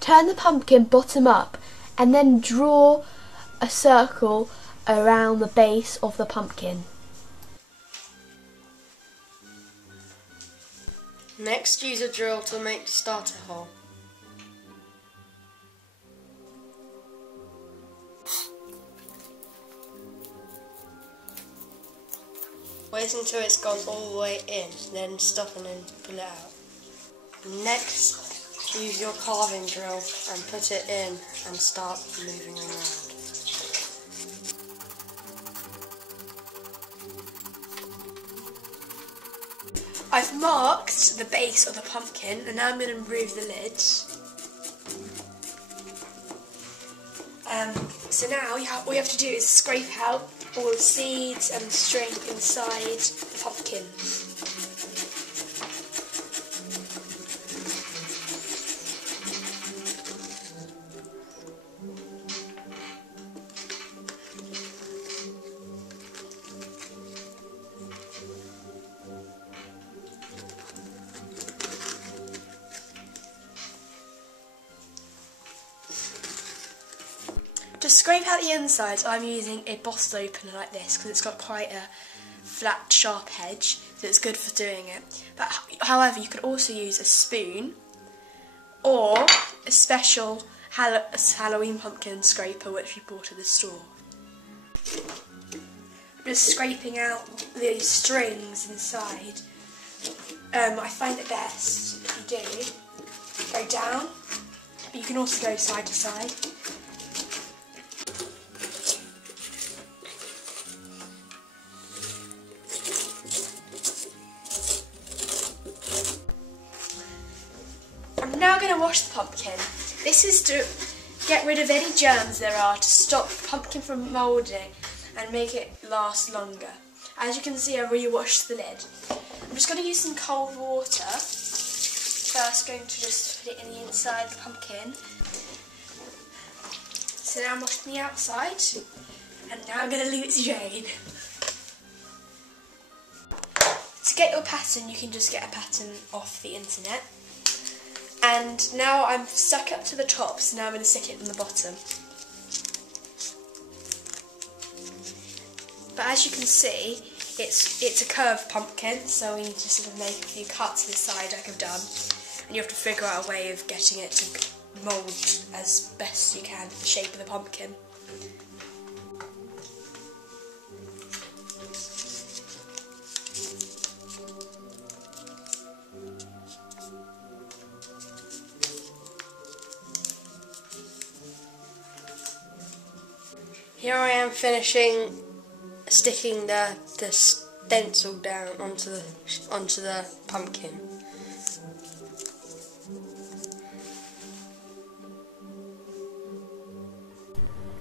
Turn the pumpkin bottom up and then draw a circle around the base of the pumpkin. Next, use a drill to make the starter hole. Wait until it's gone all the way in, then stop and then pull it out. Next, use your carving drill and put it in and start moving around. I've marked the base of the pumpkin and now I'm going to remove the lid. So now all you have to do is scrape out all the seeds and string inside the pumpkin. To scrape out the insides, I'm using a bossed opener like this because it's got quite a flat, sharp edge, so it's good for doing it. But however, you could also use a spoon or a special Halloween pumpkin scraper which we bought at the store. I'm just scraping out the strings inside. I find it best if you do go down, but you can also go side to side. I'm now going to wash the pumpkin. This is to get rid of any germs there are to stop the pumpkin from moulding and make it last longer. As you can see, I re-washed the lid. I'm just going to use some cold water. First going to just put it in the inside of the pumpkin. So now I'm washing the outside and now I'm going to leave it to drain. To get your pattern, you can just get a pattern off the internet. And now I'm stuck up to the top, so now I'm going to stick it on the bottom. But as you can see, it's a curved pumpkin, so we need to sort of make a few cuts to the side like I've done. And you have to figure out a way of getting it to mould as best you can the shape of the pumpkin. Here I am finishing sticking the stencil down onto the pumpkin.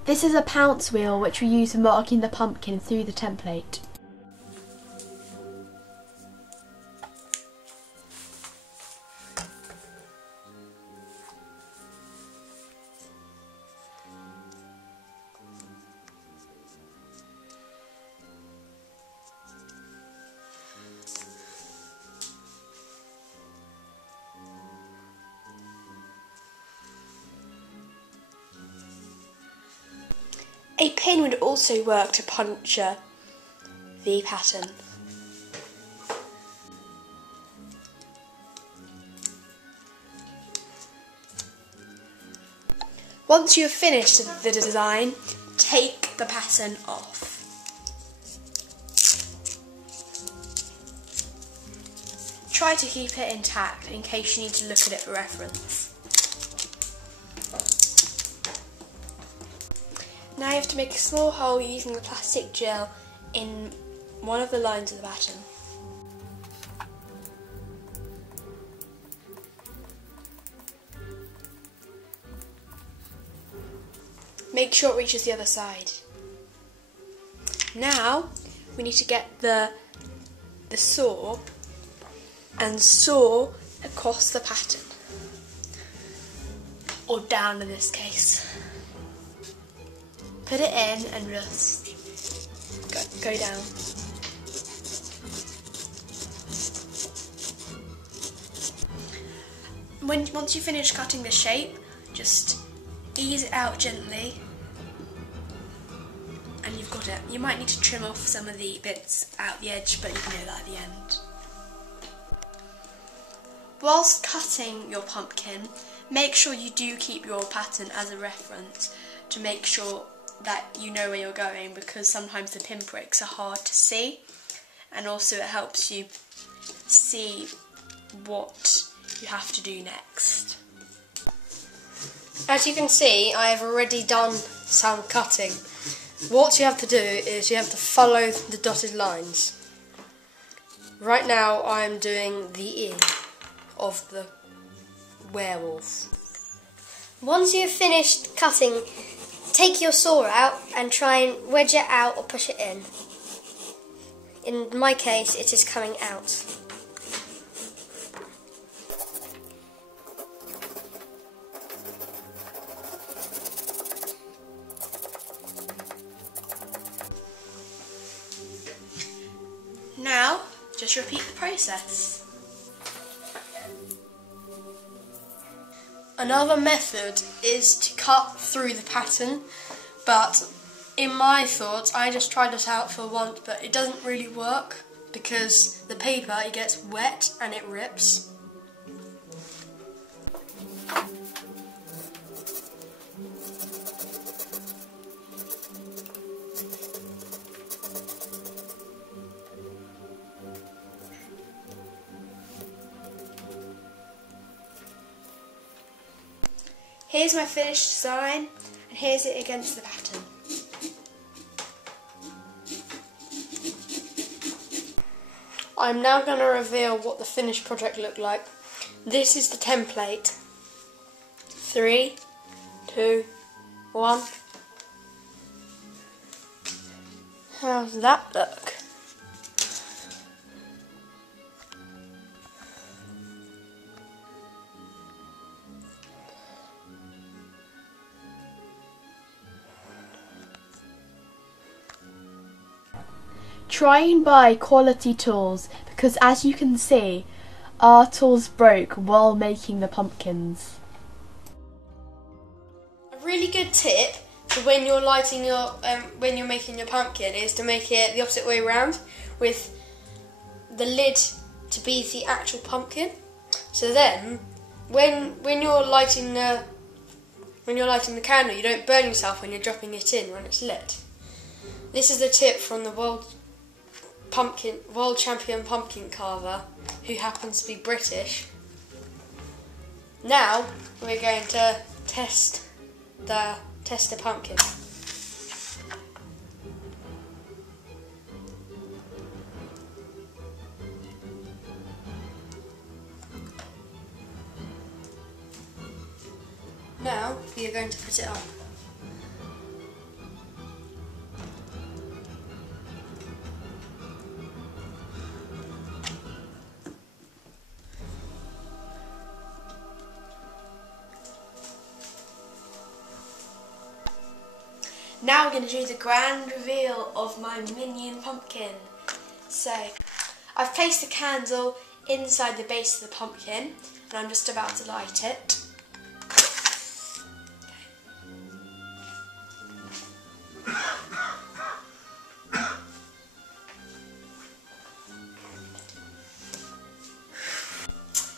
This is a pounce wheel which we use for marking the pumpkin through the template. A pin would also work to puncture the pattern. Once you have finished the design, take the pattern off. Try to keep it intact in case you need to look at it for reference. Now you have to make a small hole using the plastic gel in one of the lines of the pattern. Make sure it reaches the other side. Now we need to get the saw and saw across the pattern, or down in this case. Put it in and just go down. once you finish cutting the shape, just ease it out gently, and you've got it. You might need to trim off some of the bits out the edge, but you can do that at the end. Whilst cutting your pumpkin, make sure you do keep your pattern as a reference to make sure that you know where you're going, because sometimes the pinpricks are hard to see, and also it helps you see what you have to do next. As you can see, I have already done some cutting. What you have to do is you have to follow the dotted lines. Right now I am doing the ear of the werewolf. Once you've finished cutting, take your saw out and try and wedge it out or push it in. In my case, it is coming out. Now, just repeat the process. Another method is to cut through the pattern, but in my thoughts, I just tried this out for once, but it doesn't really work because the paper, it gets wet and it rips. Here's my finished design, and here's it against the pattern. I'm now going to reveal what the finished project looked like. This is the template. 3, 2, 1. How's that look? Try and buy quality tools, because as you can see, our tools broke while making the pumpkins. A really good tip for when you're lighting your when you're making your pumpkin is to make it the opposite way around, with the lid to be the actual pumpkin. So then, when you're lighting the candle, you don't burn yourself when you're dropping it in when it's lit. This is the tip from the world champion pumpkin carver, who happens to be British. Now we're going to test the pumpkin. Now we are going to put it up. Now we're going to do the grand reveal of my Minion pumpkin. So, I've placed the candle inside the base of the pumpkin, and I'm just about to light it.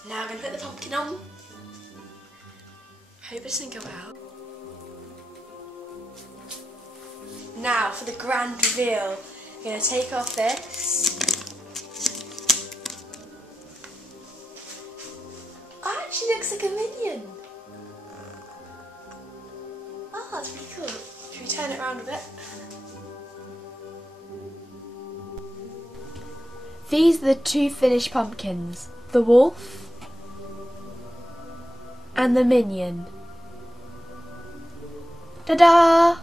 Now I'm going to put the pumpkin on. Hope it doesn't go out. Now for the grand reveal, I'm going to take off this. Oh, it actually looks like a minion. Oh, that's pretty cool. Should we turn it around a bit? These are the two finished pumpkins, the wolf and the minion. Ta-da!